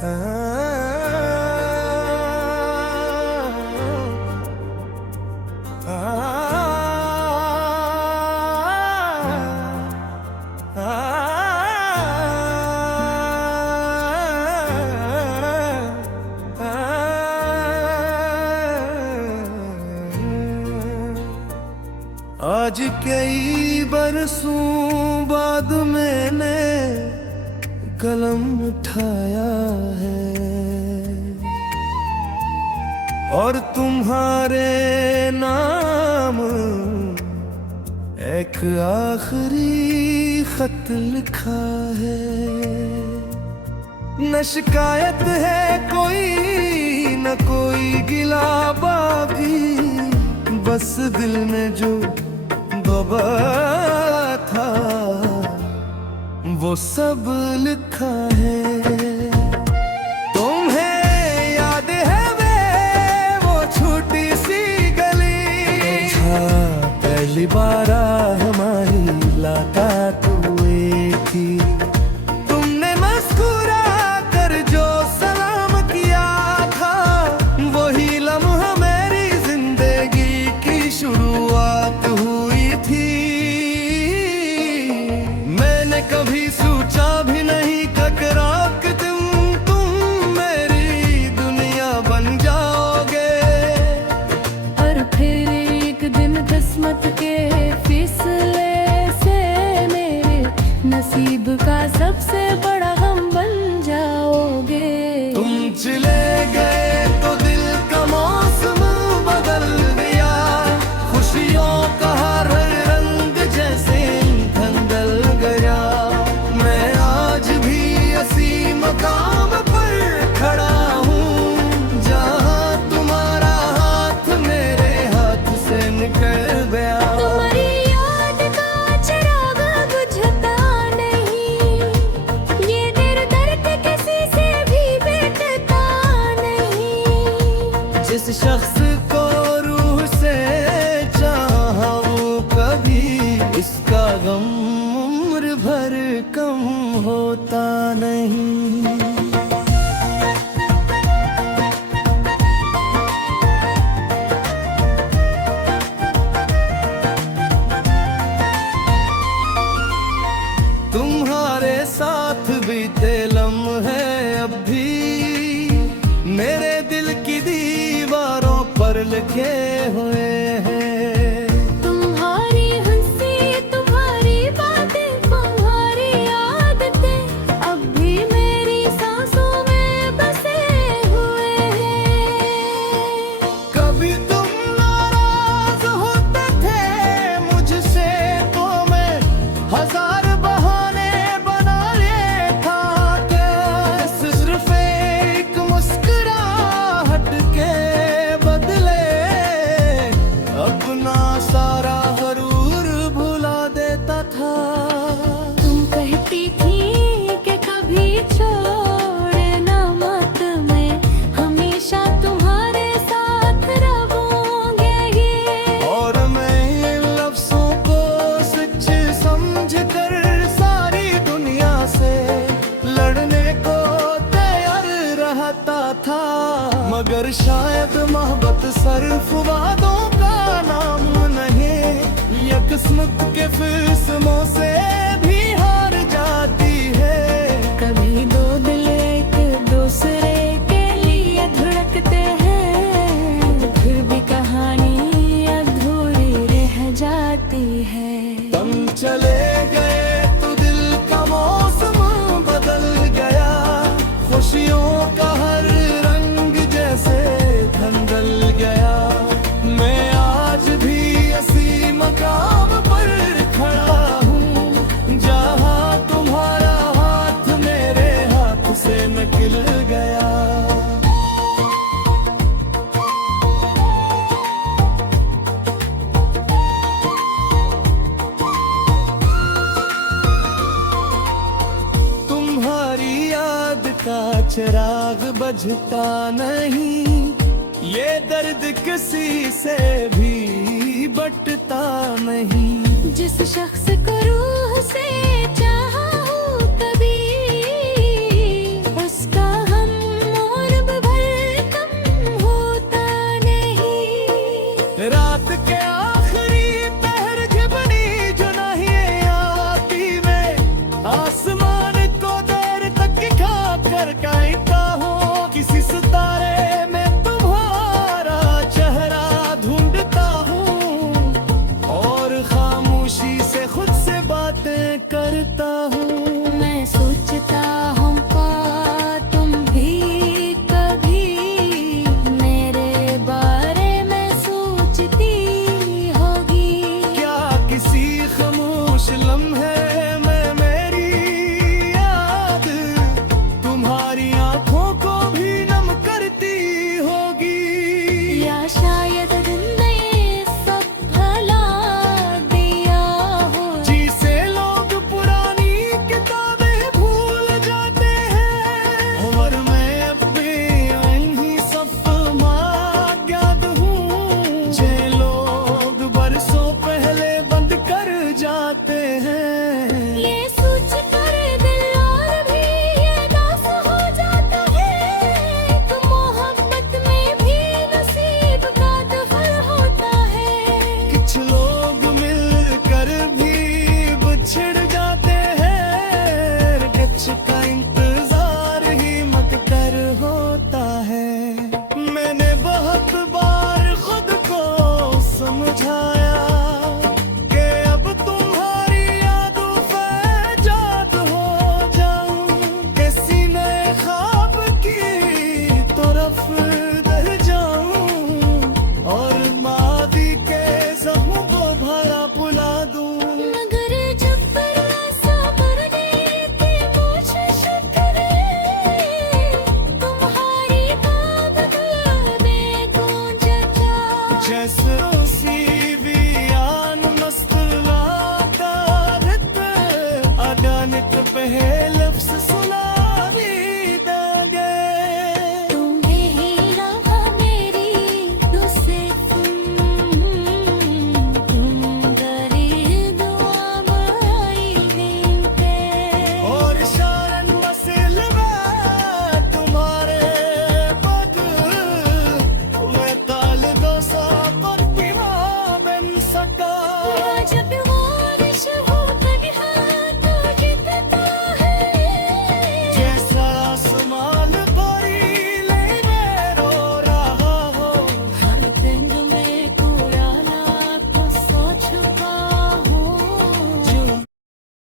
आज कई बरसों बाद मैंने कलम उठाया है और तुम्हारे नाम एक आखिरी खत लिखा है। न शिकायत है कोई न कोई गिला बाकी, बस दिल में जो दबा था वो सब लिखा है। तुम्हें याद है वो छोटी सी गली, पहली बार हमारी मुलाकात हुई थी। तुमने मुस्कुरा कर जो सलाम किया था, वही लम्हा मेरी जिंदगी की शुरुआत हुई थी। मैंने कभी सोचा भी नहीं ककरा कि तुम मेरी दुनिया बन जाओगे। और फिर एक दिन किस्मत के फिसले से मेरे नसीब का सबसे बड़ा गम बन जाओगे। तुम चले गए तो दिल का मौसम बदल गया, खुशियों का हर रंग जैसे धंधल गया। मैं आज भी इसी मकाम पर खड़ा हूँ जहाँ तुम्हारा हाथ मेरे हाथ से निकल गया। तुम्हारी याद का चिराग बुझता नहीं, ये दर्द किसी से भी मिटता नहीं। जिस शख्स को रूह से चाहा वो कभी इसका गम उम्र भर कम होता नहीं। तुम्हारे साथ बीते लम्हे अब भी मेरे दिल की दीवारों पर लिखे हुए हैं। तुम्हारी हंसी, तुम्हारी बातें, तुम्हारी आदतें अब भी मेरी सांसों में बसे हुए हैं। कभी तुम नाराज होते थे मुझसे तो मैं हजार बहाने बना लेता था। सिर्फ एक मुस्कुराहट के बदले अपना सारा गरूर भुला देता था। तुम कहती थी कि कभी छोड़ना मत, मैं हमेशा तुम्हारे साथ रहूंगी ही। और मैं इन लफ्जों को सच समझ कर सारी दुनिया से लड़ने को तैयार रहता था। मगर शायद मोहब्बत सिर्फ वादों का नाम नहीं, ये किस्मत के फिस्मों से भी हार जाती है। कभी दो दिल एक दूसरे के लिए धड़कते हैं, फिर भी कहानी अधूरी रह जाती है। तुम चले गए तो दिल का मौसम बदल गया, खुशियों का हर रंग जैसे धंधल गया। मैं आज भी इसी मकाम पर खड़ा हूँ जहाँ तुम्हारा हाथ मेरे हाथ से निकल गया। तुम्हारी याद का चिराग बुझता नहीं, ये दर्द किसी से भी बटता नहीं। जिस शख्स को रूह से चाहा हूँ कभी, उसका हम बातें करता हूँ। मैं सोचता हूँ तुम भी कभी मेरे बारे में सोचती होगी। क्या किसी खामोश लम्हे में मेरी याद तुम्हारी आंखों को भी नम करती होगी। या शायद तुमने सब भला दिया हो। जिसे लोग पुरानी किताबें भूल जाते हैं, उम्र में अपने इन्हीं सब ज्ञात हूँ जे लोग बरसों पहले बंद कर जाते हैं। ये सोच कर दिल और भी ये दास हो जाता है कि मोहब्बत में भी नसीब का दफर होता है। कुछ लोग मिलकर भी बिछड़ जाते हैं, कुछ का इंतजार ही मत कर होता है। मैंने बहुत बार खुद को समझाया कि अब तुम्हारी यादों पे जात हो जाऊं, किसी नए ख्वाब की तरफ दर जाऊं और मादी के जख्मों को भला भुला दूं। मगर जब पर ऐसा करने की मुझे शुक्र है, तुम्हारी बात में गूंजता। जैसे सीवियान मस्त लादारत अडानित पहले